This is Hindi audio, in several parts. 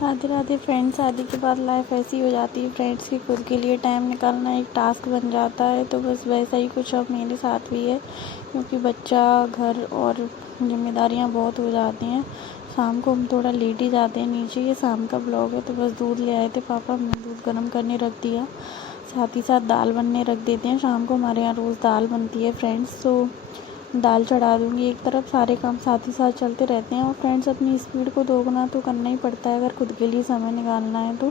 राधे राधे फ्रेंड्स। शादी के बाद लाइफ ऐसी हो जाती है फ्रेंड्स कि खुद के लिए टाइम निकालना एक टास्क बन जाता है। तो बस वैसा ही कुछ अब मेरे साथ भी है, क्योंकि बच्चा, घर और जिम्मेदारियां बहुत हो जाती हैं। शाम को हम थोड़ा लेट ही जाते हैं नीचे। ये शाम का ब्लॉग है। तो बस दूध ले आए थे पापा, हमने दूध गर्म करने रख दिया, साथ ही साथ दाल बनने रख देते हैं। शाम को हमारे यहाँ रोज़ दाल बनती है फ्रेंड्स। तो दाल चढ़ा दूँगी एक तरफ, सारे काम साथ ही साथ चलते रहते हैं। और फ्रेंड्स अपनी स्पीड को दोगुना तो करना ही पड़ता है अगर खुद के लिए समय निकालना है तो।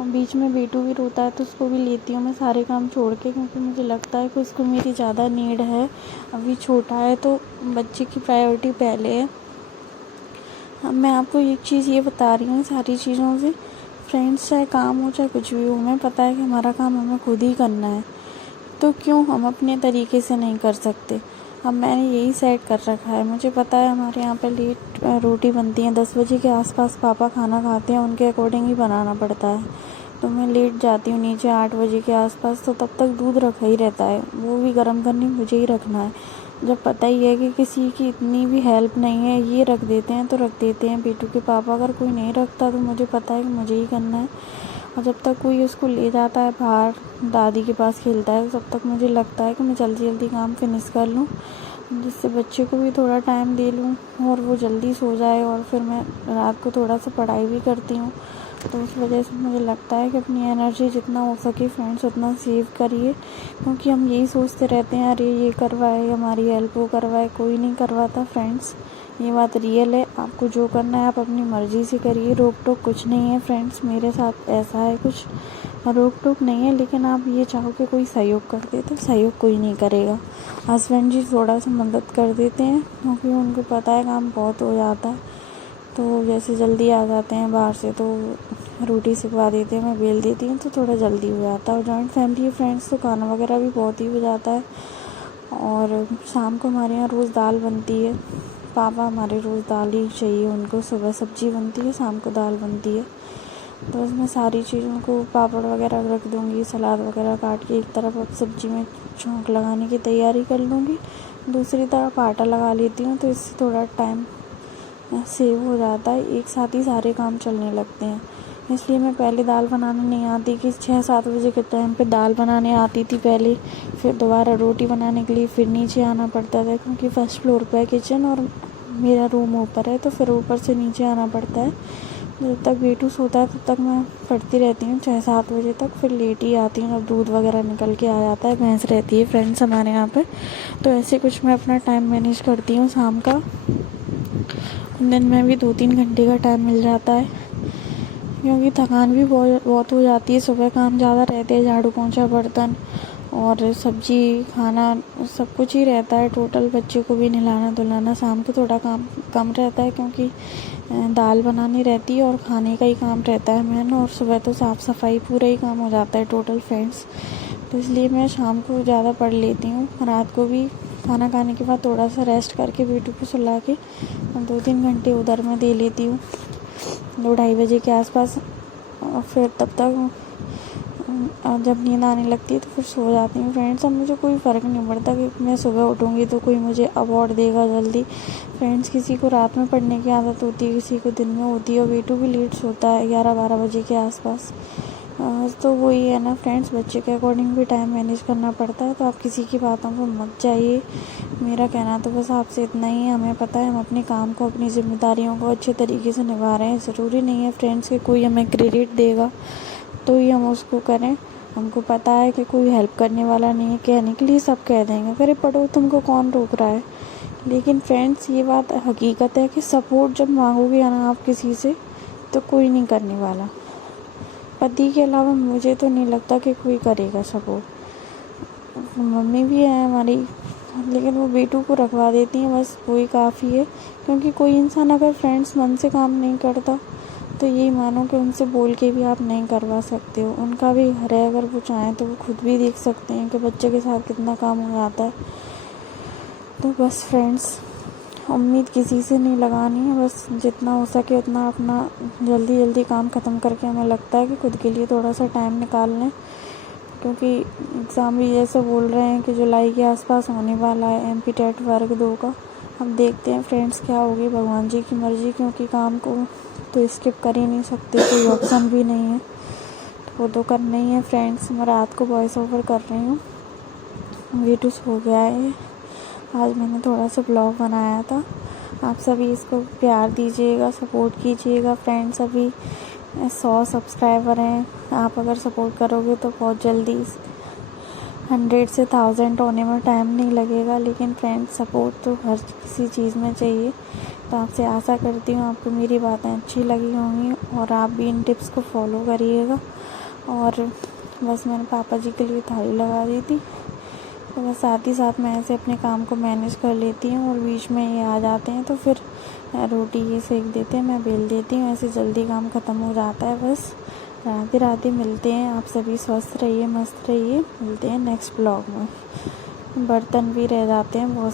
और बीच में बेटू भी रोता है तो उसको भी लेती हूँ मैं सारे काम छोड़ के, क्योंकि मुझे लगता है कि उसको मेरी ज़्यादा नीड है। अभी छोटा है तो बच्चे की प्रायोरिटी पहले है। अब मैं आपको एक चीज़ ये बता रही हूँ सारी चीज़ों से फ्रेंड्स, चाहे काम हो चाहे कुछ भी हो, हमें पता है कि हमारा काम हमें खुद ही करना है, तो क्यों हम अपने तरीके से नहीं कर सकते। अब मैंने यही सेट कर रखा है। मुझे पता है हमारे यहाँ पे लेट रोटी बनती है, 10 बजे के आसपास पापा खाना खाते हैं, उनके अकॉर्डिंग ही बनाना पड़ता है। तो मैं लेट जाती हूँ नीचे 8 बजे के आसपास, तो तब तक दूध रखा ही रहता है, वो भी गर्म करने मुझे ही रखना है। जब पता ही है कि किसी की इतनी भी हेल्प नहीं है, ये रख देते हैं तो रख देते हैं। बेटू के पापा अगर कोई नहीं रखता तो मुझे पता है कि मुझे ही करना है। और जब तक कोई उसको ले जाता है बाहर दादी के पास खेलता है, तब तक मुझे लगता है कि मैं जल्दी जल्दी काम फिनिश कर लूँ, जिससे बच्चे को भी थोड़ा टाइम दे लूँ और वो जल्दी सो जाए। और फिर मैं रात को थोड़ा सा पढ़ाई भी करती हूँ। तो उस वजह से मुझे लगता है कि अपनी एनर्जी जितना हो सके फ्रेंड्स उतना सेव करिए, क्योंकि हम यही सोचते रहते हैं अरे ये करवाए, हमारी हेल्प वो करवाए, कोई नहीं करवाता फ्रेंड्स। ये बात रियल है। आपको जो करना है आप अपनी मर्ज़ी से करिए, रोक टोक कुछ नहीं है फ्रेंड्स। मेरे साथ ऐसा है कुछ रोक टोक नहीं है, लेकिन आप ये चाहो कि कोई सहयोग कर दे तो सहयोग कोई नहीं करेगा। हस्बैंड जी थोड़ा सा मदद कर देते हैं, क्योंकि उनको पता है काम बहुत हो जाता है। तो जैसे जल्दी आ जाते हैं बाहर से तो रोटी सिकवा देते हैं, मैं बेल देती हूँ तो थोड़ा जल्दी हो जाता है। और जॉइंट फैमिली है फ्रेंड्स तो खाना वगैरह भी बहुत ही हो जाता है। और शाम को हमारे यहाँ रोज़ दाल बनती है। पापा हमारे रोज़ दाल ही चाहिए उनको, सुबह सब्जी बनती है, शाम को दाल बनती है। तो इसमें सारी चीज़ों को पापड़ वगैरह रख दूँगी, सलाद वगैरह काट के एक तरफ। अब सब्ज़ी में छौंक लगाने की तैयारी कर लूँगी, दूसरी तरफ आटा लगा लेती हूँ, तो इससे थोड़ा टाइम सेव हो जाता है। एक साथ ही सारे काम चलने लगते हैं। इसलिए मैं पहले दाल बनाने नहीं आती कि 6-7 बजे के टाइम पे दाल बनाने आती थी पहले, फिर दोबारा रोटी बनाने के लिए फिर नीचे आना पड़ता था, क्योंकि फर्स्ट फ्लोर पे है किचन और मेरा रूम ऊपर है, तो फिर ऊपर से नीचे आना पड़ता है। जब तक बेटू सोता है तब तक मैं पढ़ती रहती हूँ 6-7 बजे तक, फिर लेट ही आती हूँ। अब दूध वगैरह निकल के आ जाता है, भैंस रहती है फ्रेंड्स हमारे यहाँ पे। तो ऐसे कुछ मैं अपना टाइम मैनेज करती हूँ शाम का। दिन में भी 2-3 घंटे का टाइम मिल जाता है, क्योंकि थकान भी बहुत हो जाती है। सुबह काम ज़्यादा रहते हैं, झाड़ू पोंछा बर्तन और सब्जी खाना सब कुछ ही रहता है टोटल। बच्चे को भी नहलाना धुलाना। शाम को थोड़ा काम कम रहता है, क्योंकि दाल बनानी रहती है और खाने का ही काम रहता है मेन। और सुबह तो साफ़ सफाई पूरा ही काम हो जाता है टोटल फ्रेंड्स। तो इसलिए मैं शाम को ज़्यादा पढ़ लेती हूँ। रात को भी खाना खाने के बाद थोड़ा सा रेस्ट करके बेटू को सुला के 2-3 घंटे उधर मैं दे लेती हूँ, 2-2:30 बजे के आसपास। और फिर तब तक जब नींद आने लगती है तो फिर सो जाती हूँ फ्रेंड्स। अब मुझे कोई फ़र्क नहीं पड़ता कि मैं सुबह उठूँगी तो कोई मुझे अवार्ड देगा जल्दी। फ्रेंड्स किसी को रात में पढ़ने की आदत होती है, किसी को दिन में होती है। और बेटू भी लेट सोता है 11-12 बजे के आसपास। तो वही है ना फ्रेंड्स, बच्चे के अकॉर्डिंग भी टाइम मैनेज करना पड़ता है। तो आप किसी की बातों को मत जाइए। मेरा कहना तो बस आपसे इतना ही है। हमें पता है हम अपने काम को, अपनी जिम्मेदारियों को अच्छे तरीके से निभा रहे हैं। ज़रूरी नहीं है फ्रेंड्स कि कोई हमें क्रेडिट देगा तो ही हम उसको करें। हमको पता है कि कोई हेल्प करने वाला नहीं है, कहने के लिए सब कह देंगे अरे पढ़ो, तुमको कौन रोक रहा है। लेकिन फ्रेंड्स ये बात हकीकत है कि सपोर्ट जब मांगोगे ना आप किसी से तो कोई नहीं करने वाला। पति के अलावा मुझे तो नहीं लगता कि कोई करेगा सपोर्ट। मम्मी भी है हमारी, लेकिन वो बेटू को रखवा देती हैं, बस वही काफ़ी है। क्योंकि कोई इंसान अगर फ्रेंड्स मन से काम नहीं करता तो यही मानो कि उनसे बोल के भी आप नहीं करवा सकते हो। उनका भी घर है, अगर वो चाहें तो वो खुद भी देख सकते हैं कि बच्चे के साथ कितना काम हो जाता है। तो बस फ्रेंड्स उम्मीद किसी से नहीं लगानी है, बस जितना हो सके उतना अपना जल्दी जल्दी काम ख़त्म करके हमें लगता है कि खुद के लिए थोड़ा सा टाइम निकाल लें। क्योंकि एग्ज़ाम भी जैसे बोल रहे हैं कि जुलाई के आसपास होने वाला है MP टेट वर्ग 2 का। अब देखते हैं फ्रेंड्स क्या होगी, भगवान जी की मर्ज़ी। क्योंकि काम को तो स्किप कर ही नहीं सकते, कोई ऑप्शन भी नहीं है, तो वो तो करना ही है फ्रेंड्स। मैं रात को वॉइस ओवर कर रही हूँ। वीडियो हो गया है, आज मैंने थोड़ा सा ब्लॉग बनाया था। आप सभी इसको प्यार दीजिएगा, सपोर्ट कीजिएगा फ्रेंड्स। अभी 100 सब्सक्राइबर हैं, आप अगर सपोर्ट करोगे तो बहुत जल्दी 100 से 1000 होने में टाइम नहीं लगेगा। लेकिन फ्रेंड्स सपोर्ट तो हर किसी चीज़ में चाहिए। तो आपसे आशा करती हूँ आपको मेरी बातें अच्छी लगी होंगी और आप भी इन टिप्स को फॉलो करिएगा। और बस मैंने पापा जी के लिए थाली लगा दी थी, तो बस साथ ही साथ मैं ऐसे अपने काम को मैनेज कर लेती हूँ और बीच में ये आ जाते हैं तो फिर रोटी ये सेक देते हैं, मैं बेल देती हूँ, ऐसे जल्दी काम ख़त्म हो जाता है। बस राधे राधे, मिलते हैं। आप सभी स्वस्थ रहिए, मस्त रहिए, मिलते हैं नेक्स्ट ब्लॉग में। बर्तन भी रह जाते हैं बहुत।